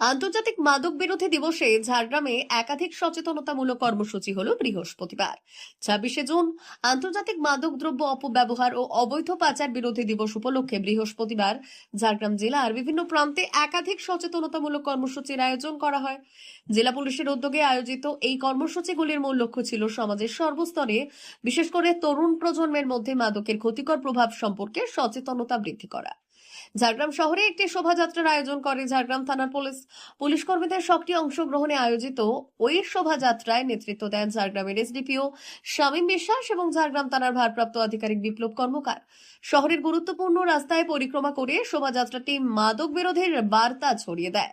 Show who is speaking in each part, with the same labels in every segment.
Speaker 1: আন্তর্জাতিক মাদক বিরোধী দিবসে ঝাড়গ্রামে একাধিক সচেতনতামূলক কর্মসূচি হল বৃহস্পতিবার। ছাব্বিশে জুন, আন্তর্জাতিক মাদক দ্রব্য অপব্যবহার ও অবৈধ পাচার বিরোধী দিবস উপলক্ষে বৃহস্পতিবার ঝাড়গ্রাম জেলার বিভিন্ন প্রান্তে একাধিক সচেতনতামূলক কর্মসূচির আয়োজন করা হয়। জেলা পুলিশের উদ্যোগে আয়োজিত এই কর্মসূচিগুলির মূল লক্ষ্য ছিল সমাজের সর্বস্তরে, বিশেষ করে তরুণ প্রজন্মের মধ্যে মাদকের ক্ষতিকর প্রভাব সম্পর্কে সচেতনতা বৃদ্ধি করা। ঝাড়গ্রাম শহরে একটি শোভাযাত্রার আয়োজন করে ঝাড়গ্রাম থানার পুলিশ। পুলিশ কর্মীদের সক্রিয় অংশগ্রহণে আয়োজিত ওই শোভাযাত্রায় নেতৃত্ব দেন ঝাড়গ্রামের এসডিপিও শামীম বিশ্বাস এবং ঝাড়গ্রাম থানার ভারপ্রাপ্ত আধিকারিক বিপ্লব কর্মকার। শহরের গুরুত্বপূর্ণ রাস্তায় পরিক্রমা করে শোভাযাত্রাটি মাদক বিরোধের বার্তা ছড়িয়ে দেয়।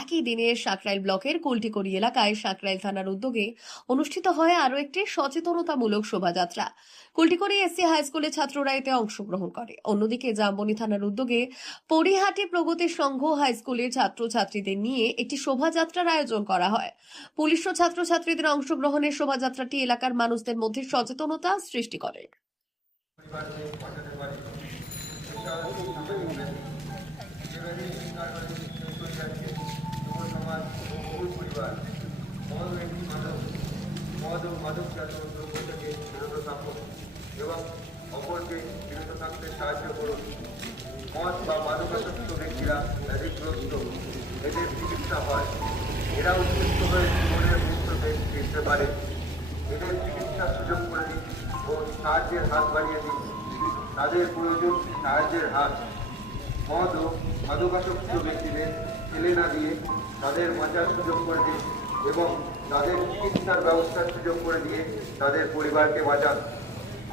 Speaker 1: একই দিনে সাকরাইল ব্লকের কুলটিকড়ি এলাকায় সাকরাইল থানার উদ্যোগে অনুষ্ঠিত হয় আরও একটি সচেতনতামূলক শোভাযাত্রা। কুলটিকড়ি এসসি হাই স্কুলের ছাত্ররা এতে অংশগ্রহণ করে। অন্যদিকে জামবনি থানার উদ্যোগে পরিহাটি প্রগতি সংঘ হাই স্কুলের ছাত্রছাত্রীদের নিয়ে একটি শোভাযাত্রার আয়োজন করা হয়। পুলিশ ও ছাত্রছাত্রীদের অংশগ্রহণের শোভাযাত্রাটি এলাকার মানুষদের মধ্যে সচেতনতা সৃষ্টি করে।
Speaker 2: এবং অপরকে বিরত থাকতে সাহায্য করুন। মদ বা মাদকাসক্ত ব্যক্তিরা ব্যাধিগ্রস্ত এদের চিকিৎসা হয়। এরা উৎকৃষ্ট হয়ে জীবনের মৃত্যুতে ফিরতে পারে। এদের চিকিৎসার সুযোগ করে দিন ও সাহায্যের হাত বাড়িয়ে দিন। তাদের প্রয়োজন সাহায্যের হাত। মদ ও মাদকাসক্ত ব্যক্তিদের ফেলে না দিয়ে তাদের বাঁচার সুযোগ করে দিন এবং তাদের চিকিৎসার ব্যবস্থার সুযোগ করে দিয়ে তাদের পরিবারকে বাঁচান।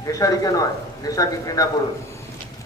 Speaker 2: নেশারিকে নয়, নেশাকে ঘৃণা করুন।